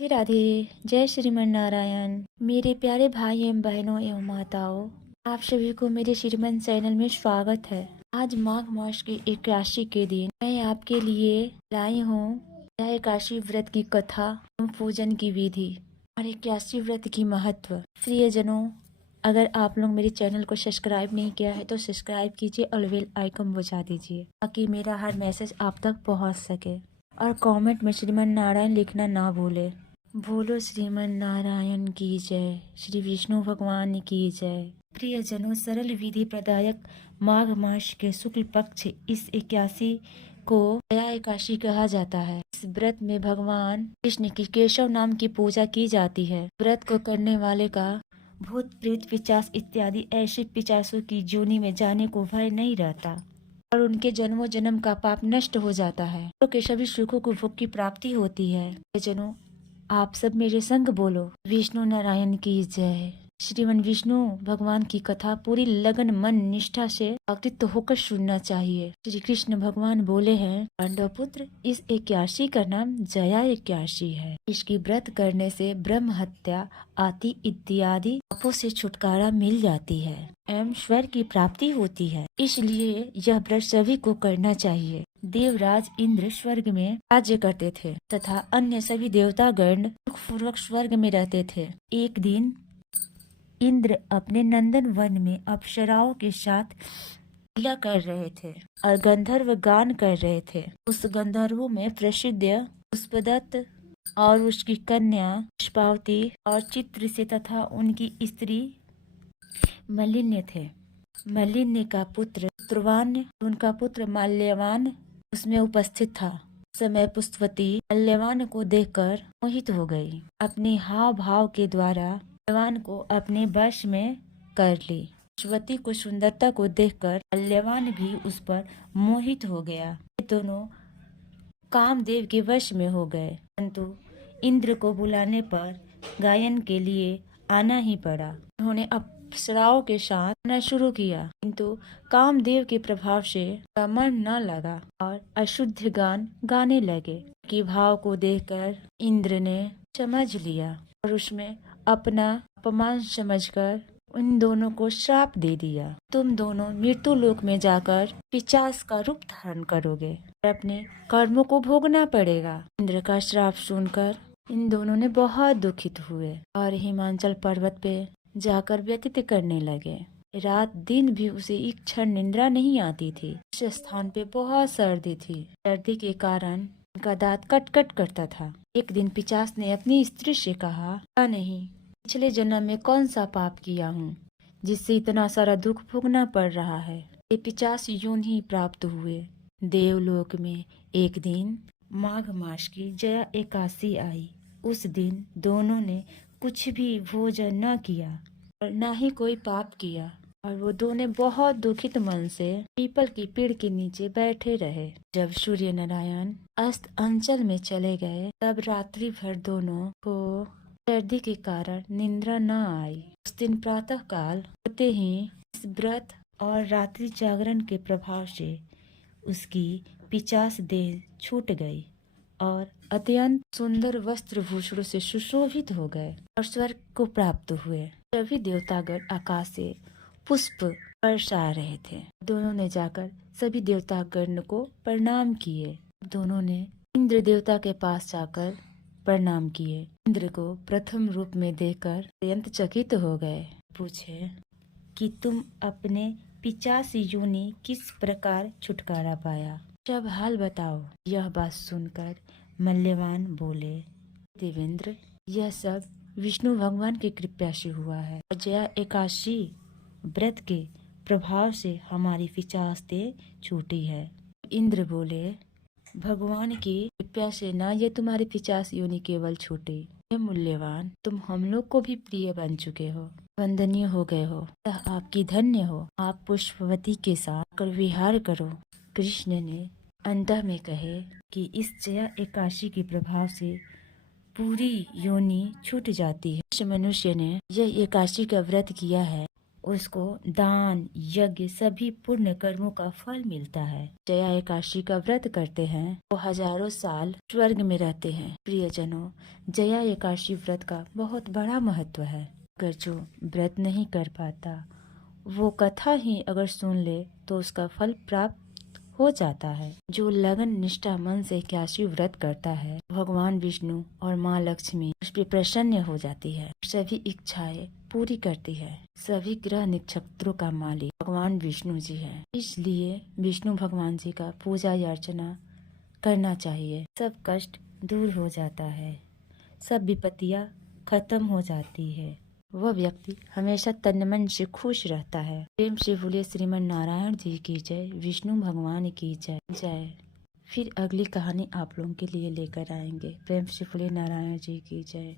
राधे राधे। जय श्रीमन नारायण। मेरे प्यारे भाई एवं बहनों एवं माताओं, आप सभी को मेरे श्रीमन चैनल में स्वागत है। आज माघ मास की एकादशी के दिन मैं आपके लिए लाई हूँ यह एकादशी व्रत की कथा एवं पूजन की विधि और एकादशी व्रत की महत्व। प्रियजनों, अगर आप लोग मेरे चैनल को सब्सक्राइब नहीं किया है तो सब्सक्राइब कीजिए और बेल आइकन बजा दीजिए ताकि मेरा हर मैसेज आप तक पहुँच सके। और कमेंट में श्रीमन नारायण लिखना ना भूले। बोलो श्रीमन नारायण की जय, श्री विष्णु भगवान की जय। प्रियजनों, सरल विधि प्रदायक माघ मास के शुक्ल पक्ष इस एकादशी को दया एकादशी कहा जाता है। इस व्रत में भगवान कृष्ण की केशव नाम की पूजा की जाती है। व्रत को करने वाले का भूत प्रेत पिशाच इत्यादि ऐसे पिशाचों की जोनी में जाने को भय नहीं रहता और उनके जन्मों जन्म का पाप नष्ट हो जाता है। तो के सभी सुखों को भोग की प्राप्ति होती है। जनों, आप सब मेरे संग बोलो, विष्णु नारायण की जय। श्रीमन विष्णु भगवान की कथा पूरी लगन मन निष्ठा से अवतीत होकर सुनना चाहिए। श्री कृष्ण भगवान बोले हैं, पांडव पुत्र, इस एकादशी का नाम जया एकादशी है। इसकी व्रत करने से ब्रह्म हत्या आदि इत्यादि पापों से छुटकारा मिल जाती है एवं स्वर्ग की प्राप्ति होती है। इसलिए यह व्रत सभी को करना चाहिए। देवराज इंद्र स्वर्ग में राज्य करते थे तथा अन्य सभी देवतागण सुखपूर्वक स्वर्ग में रहते थे। एक दिन इंद्र अपने नंदन वन में अप्सराओं के साथ लीला कर रहे थे और गंधर्व गान कर रहे थे। उस गंधर्वों में प्रसिद्ध पुष्पदत्त और उसकी कन्या पुष्पावती और चित्रसे तथा उनकी स्त्री मलिन्य थे। मलिन्य का पुत्र ध्रुवान, उनका पुत्र माल्यवान उसमें उपस्थित था। समय पुष्पवती माल्यवान को देखकर मोहित हो गई। अपने हाव भाव के द्वारा माल्यवान को अपने वश में कर ली। पुष्पवती को सुंदरता को देखकर माल्यवान भी उस पर मोहित हो गया। ये दोनों कामदेव के वश में हो गए, परंतु इंद्र को बुलाने पर गायन के लिए आना ही पड़ा। उन्होंने अप्सराओं के साथ गाना शुरू किया, किंतु कामदेव के प्रभाव से उनका मन न लगा और अशुद्ध गान गाने लगे। कि भाव को देखकर इंद्र ने समझ लिया और उसमें अपना अपमान समझकर उन दोनों को श्राप दे दिया। तुम दोनों मृत्यु लोक में जाकर पिशाच का रूप धारण करोगे और अपने कर्मों को भोगना पड़ेगा। इंद्र का श्राप सुनकर इन दोनों ने बहुत दुखित हुए और हिमाचल पर्वत पे जाकर व्यतीत करने लगे। रात दिन भी उसे एक क्षण निद्रा नहीं आती थी। उस स्थान पे बहुत सर्दी थी। सर्दी के कारण उनका दांत कट कट करता था। एक दिन पिशाच ने अपनी स्त्री से कहा, "पता नहीं पिछले जन्म में कौन सा पाप किया हूँ जिससे इतना सारा दुख भोगना पड़ रहा है।" ये पिशाच यूं ही प्राप्त हुए। देवलोक में एक दिन माघ मास की जया एकादशी आई। उस दिन दोनों ने कुछ भी भोजन न किया और न ही कोई पाप किया और वो दोनों बहुत दुखित मन से पीपल की पेड़ के नीचे बैठे रहे। जब सूर्य नारायण अस्त अंचल में चले गए तब रात्रि भर दोनों को सर्दी के कारण निद्रा न आई। उस दिन प्रातः काल होते ही इस व्रत और रात्रि जागरण के प्रभाव से उसकी पिशाच देह छूट गई और अत्यंत सुंदर वस्त्र भूषणों से सुशोभित हो गए और स्वर्ग को प्राप्त हुए। सभी देवतागण आकाश से पुष्प बरसा रहे थे। दोनों ने जाकर सभी देवतागण को प्रणाम किए। दोनों ने इंद्र देवता के पास जाकर प्रणाम किए। इंद्र को प्रथम रूप में देखकर अत्यंत चकित हो गए। पूछे कि तुम अपने पिशाच योनि किस प्रकार छुटकारा पाया, सब हाल बताओ। यह बात सुनकर मल्यवान बोले, देवेंद्र, यह सब विष्णु भगवान की कृपा से हुआ है। जया एकादशी व्रत के प्रभाव से हमारी पिशाच देह छूटी है। इंद्र बोले, भगवान की कृपा से ना ये तुम्हारी पिशाच योनि केवल छूटी, हे मूल्यवान, तुम हम लोग को भी प्रिय बन चुके हो, वंदनीय हो गए हो। आपकी धन्य हो। आप पुष्पवती के साथ कर विहार करो। कृष्ण ने अंत में कहे कि इस जया एकादशी के प्रभाव से पूरी योनि छूट जाती है। इस मनुष्य ने यह एकादशी का व्रत किया है उसको दान यज्ञ सभी पुण्य कर्मों का फल मिलता है। जया एकादशी का व्रत करते हैं वो हजारों साल स्वर्ग में रहते हैं। प्रियजनों, जया एकादशी व्रत का बहुत बड़ा महत्व है। अगर जो व्रत नहीं कर पाता वो कथा ही अगर सुन ले तो उसका फल प्राप्त हो जाता है। जो लगन निष्ठा मन से इक्यासी व्रत करता है, भगवान विष्णु और माँ लक्ष्मी उस पर प्रसन्न हो जाती है, सभी इच्छाएं पूरी करती है। सभी ग्रह नक्षत्रों का मालिक भगवान विष्णु जी है, इसलिए विष्णु भगवान जी का पूजा अर्चना करना चाहिए। सब कष्ट दूर हो जाता है, सब विपत्तियाँ खत्म हो जाती है, वह व्यक्ति हमेशा तन मन से खुश रहता है। प्रेम से बोले श्रीमन नारायण जी की जय, विष्णु भगवान की जय जय। फिर अगली कहानी आप लोगों के लिए लेकर आएंगे। प्रेम से बोले नारायण जी की जय।